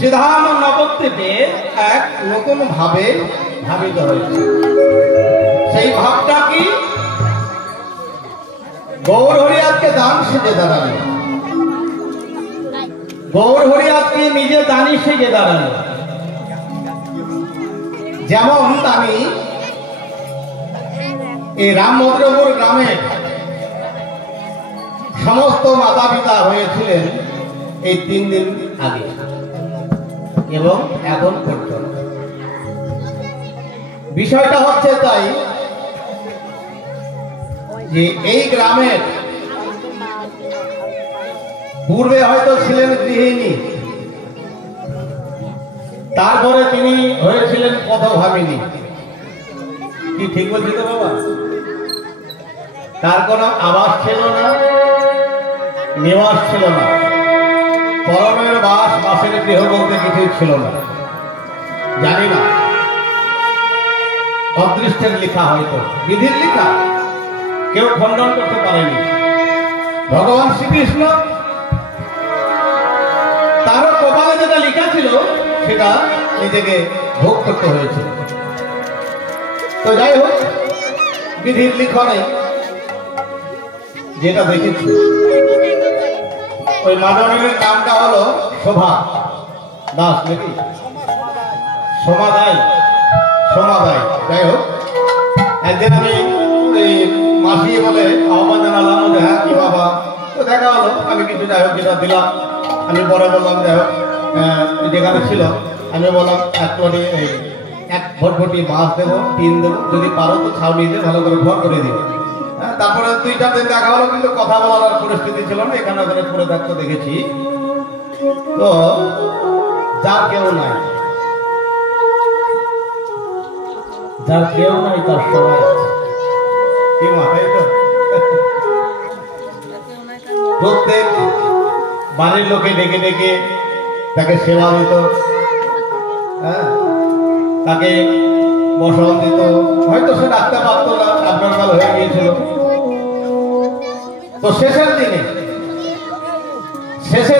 শ্রীধাম নবদ্বীপে এক নতুন ভাবে ভাবিত হয়েছে। সেই ভাবটা কি? গৌর হরি আজকে দান সেজে দাঁড়ালো, গৌর হরি আজকে নিজে দানি সেজে দাঁড়ালো। যেমন দানি এই রামভদ্রপুর গ্রামে সমস্ত মাতা পিতা হয়েছিলেন এই 3 দিন আগে এবং এখন পর্যন্ত। বিষয়টা হচ্ছে তাই যে এই গ্রামের পূর্বে হয়তো ছিলেন গৃহিণী, তারপরে তিনি হয়েছিলেন পথভামিনী। কি ঠিক বলছি তো বাবা? তার কোনো আবাস ছিল না, নিবাস ছিল না, পরমের বাস, বাসের গৃহ বলতে কিছু ছিল না। জানি না, অদৃষ্টের লেখা, হয়তো বিধির লেখা, কেউ খণ্ডন করতে পারেনি। ভগবান শ্রীকৃষ্ণ তারও কপালে যেটা লেখা ছিল সেটা নিজেকে ভোগ করতে হয়েছিল। তো যাই হোক, বিধির লিখনে যেটা দেখেছি, ওই মাননীয়ের নামটা হলো শোভা দাস নাকি সমাদায়, সমাদায়। যাই হোক, একদিন আমি মাসি বলে আহ্বান জানালাম যে হ্যাঁ কি বাবা, তো দেখা হলো। আমি কিছু যাই হোক যেটা দিলাম, আমি পরে বললাম যাই হোক যেখানে ছিল আমি বললাম এক ভটভটি মাছ দেবো, 3 দেবো, যদি পারো তো ছাউনি দিয়ে ভালো করে ঘর করে দিও। তারপরে 2-4 দিন দেখা হলো, কিন্তু কথা বলার পরিস্থিতি ছিল না। এখানে ওখানে পড়ে থাকতে দেখেছি। তো যার কেউ নাই, যার কেউ নাই তার সবাই আছে। কি মাথায় তো প্রত্যেক বাড়ির লোকে ডেকে ডেকে তাকে সেবা দিত, হ্যাঁ, তাকে বসন দিত। হয়তো সে ডাকতে পারতো না, আপনার কাল হয়ে গিয়েছিল। তো শেষের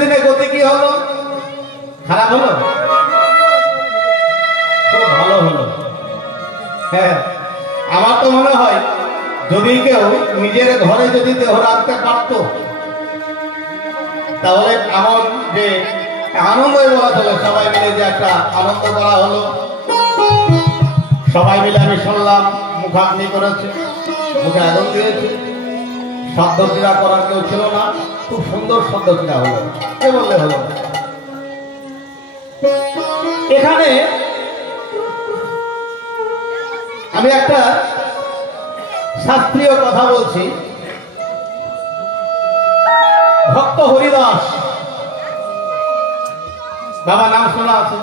দিনে গতি কি হলো? খারাপ হলো? খুব ভালো হলো। হ্যাঁ, আমার তো মনে হয় যদি কেউ নিজের ঘরে যদি দেহ রাখতে পারত, তাহলে এমন যে আনন্দই বলা চলে, সবাই মিলে যে একটা আনন্দ করা হলো। সবাই মিলে আমি শুনলাম মুখাগ্নি করেছে, মুখে আগুন দিয়েছে, শব্দক্রিয়া করার কেউ ছিল না। খুব সুন্দর শব্দক্রিয়া হলো, কে বললে হলো। এখানে আমি একটা শাস্ত্রীয় কথা বলছি। ভক্ত হরিদাস বাবা নাম শোনা আছে?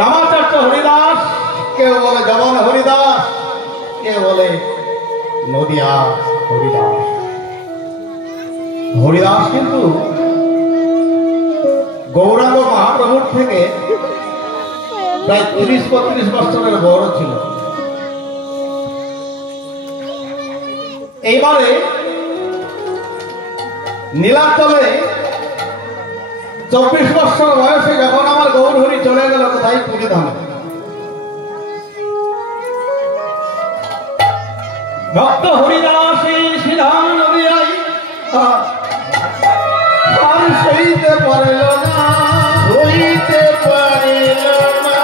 নামাচার্য হরিদাস, কেউ বলে জবন হরিদাস, কেউ বলে নদিয়া হরিদাস। হরিদাস কিন্তু গৌরাঙ্গ মহাপ্রভুর থেকে প্রায় 30-35 বছরের বড় ছিল। এইবারে নীলাচলে 24 বছর বয়সে যখন আমার গৌর হরি চলে গেল কোথায়? পুরী ধামে। ভক্ত হরিদাস শ্রীধাম নদিয়ায় আর সইতে পারল না, সইতে পারিল না।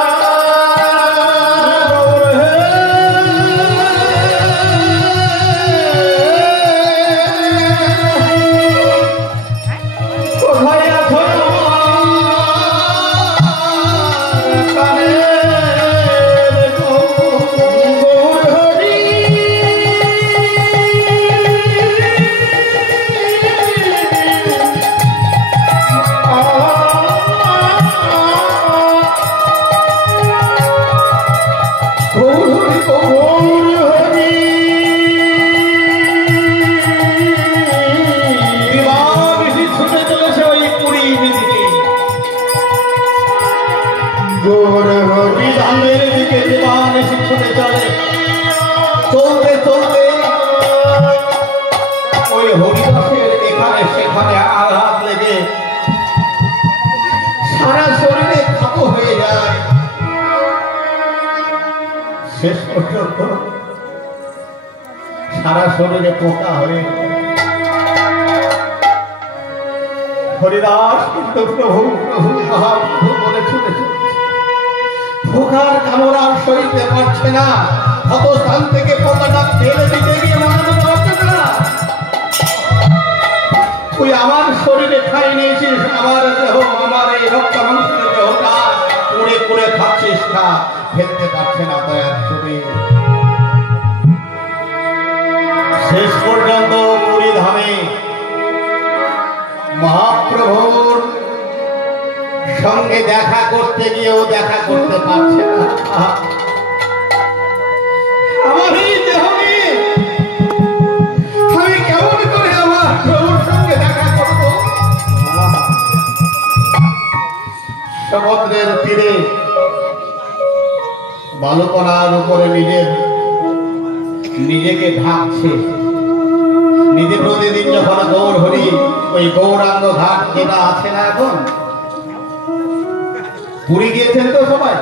চলতে চলতে ওই হরিদাসের এখানে সেখানে আঘাত লেগে শেষ পর্যন্ত সারা শরীরে পোকা হয়ে হরিদাস কিন্তু প্রভু প্রভু মহাপ্রভু বলে ছুটে চলেছে। পোকার কামড় আর সইতে পারছে না, কত স্থান থেকে পোকাটা ফেলে দিতে গিয়ে মনে হচ্ছে না তুই আমার শরীরে খাই নিয়েছিস, আমার দেহ, আমার এই রক্ত মাংসের দেহটা পুড়ে পুড়ে খাচ্ছিস না, ফেলতে পারছে না দয়ার শরীর। শেষ পর্যন্ত পুরী ধামে মহাপ্রভুর সঙ্গে দেখা করতে গিয়েও দেখা করতে পারছে না। আমার এই দেহ নিয়ে আমি কেমন করে আমার প্রভুর সঙ্গে দেখা করব? সমুদ্রের তীরে বালুকণার উপরে নিজেকে ঢাকছে। নিজে প্রতিদিন যখন গৌর হরি ওই গৌরাঙ্গ ঘাট যেটা আছে না, এখন পুরী গিয়েছেন তো সবাই,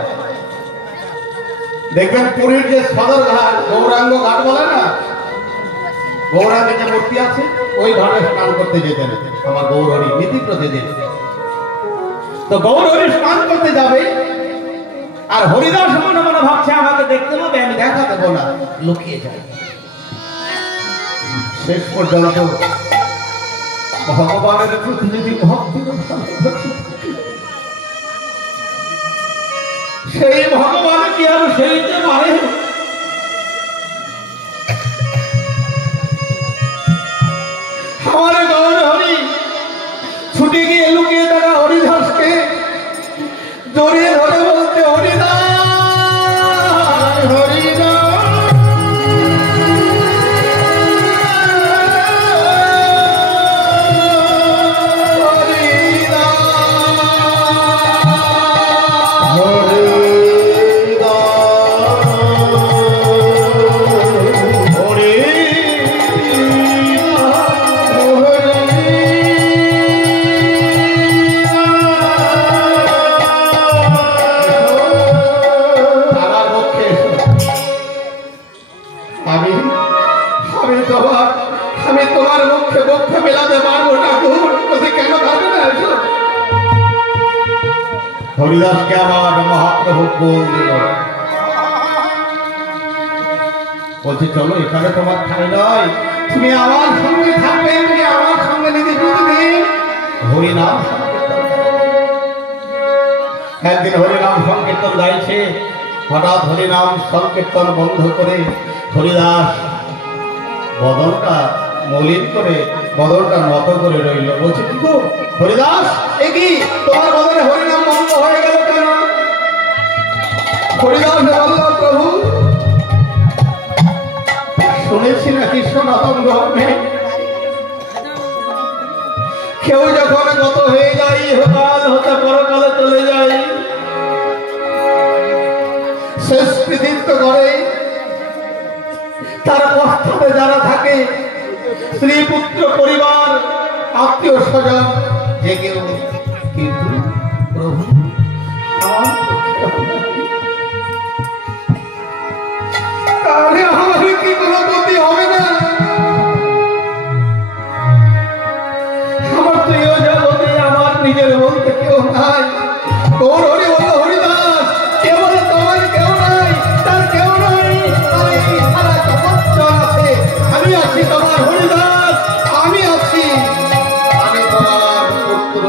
দেখবেন পুরীর যে সদর ঘাট গৌরাঙ্গ ঘাট বলে না, গৌরাঙ্গের যে মূর্তি আছে ওই ঘাটে স্নান করতে যেতেন আমার গৌর হরি নীতি প্রতিদিন। তো গৌর হরি স্নান করতে যাবে আর হরিদাস মনে মনে ভাবছে আমাকে দেখতে হবে, আমি দেখা দেবো না, লুকিয়ে যাই। শেষ পর্যন্ত ভগবানের প্রতিনিধি ভক্তি সেই ভগবান কি আর সেইতে পারে? আমার গৌর হরি ছুটে গিয়ে লুকিয়ে থাকা হরিদাসকে জড়িয়ে ধরে বলতে, হরিদাস হরিদাস হরিদাসকে আমার মহাপ্রভু বল দিল, বলছে চলো এখানে তোমার ঠাই নয়, তুমি আমার সঙ্গে থাকবে, তুমি আমার সঙ্গে নিজে প্রতিদিন হরিনাম সংকীর্তন। একদিন হরিনাম সংকীর্তন গাইছে, হঠাৎ হরিনাম সংকীর্তন বন্ধ করে হরিদাস বদনটা মলিন করে বদনটা নত করে রইল। বলছে কি গো হরিদাস, এ কি তোমার বদনে হরিনাম বন্ধ হয়ে গেল কেন? হরিদাস বলল, প্রভু শুনেছি নাকি সনাতন ধর্মে কেউ যখন গত হয়ে যায় ইহকাল হতে পরকালে চলে যায়, শেষ কৃতিত্ব করে তার পশ্চাতে যারা থাকে স্ত্রী পুত্র পরিবার আত্মীয় স্বজন যে কেউ, কিন্তু প্রভু তাহলে আমার কি কোনো গতি হবে না? আমার তো এই জগতে আমার নিজের বলতে কেউ নাই। গৌর হরি বলল, হরিদাস কেবল তোমার কেউ নাই, তার কেউ নাই, তার এই সারা জগৎ আছে। আমি আছি তোমার হরিদাস, আমি আছি, আমি তোমার পুত্র।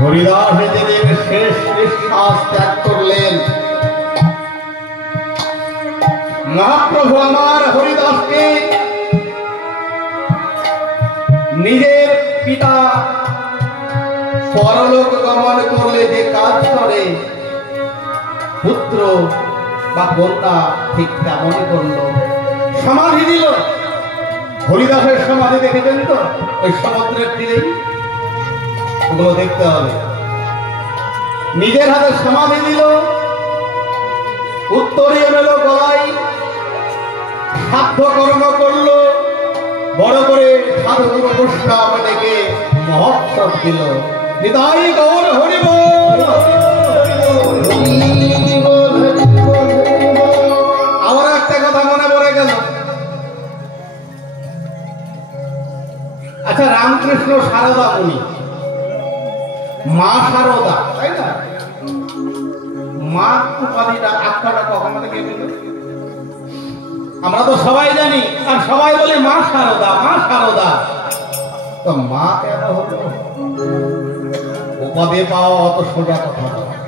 হরিদাস যেদিন শেষ নিঃশ্বাস ত্যাগ করলেন, মহাপ্রভু আমার হরিদাসকে নিজের পিতা পরলোক গমন করলে যে কাজ করে পুত্র বা কন্যা ঠিক তেমনই করল, সমাধি দিল। হরিদাসের সমাধি দেখেছেন তো ওই সমুদ্রের তীরে, ওগুলো দেখতে হবে। নিজের হাতে সমাধি দিল, উত্তরীয় মেলো গলায়, সাধ্য কর্ম করলো, বড় করে সাধুগুরু বৈষ্ণব ডেকে মহোৎসব দিল। নিতাই গৌর হরি বল। আমার একটা কথা মনে পড়ে গেল। আচ্ছা, রামকৃষ্ণ সারদা মুনি, মা সারদা, তাই না? মা উপাধিটা আখ্যাটা কখন থেকে পেল? আমরা তো সবাই জানি, আর সবাই বলে মা সারদা, মা সারদা। তো মা কেন হলো? উপাধি পাওয়া অত সোজা কথা নয়।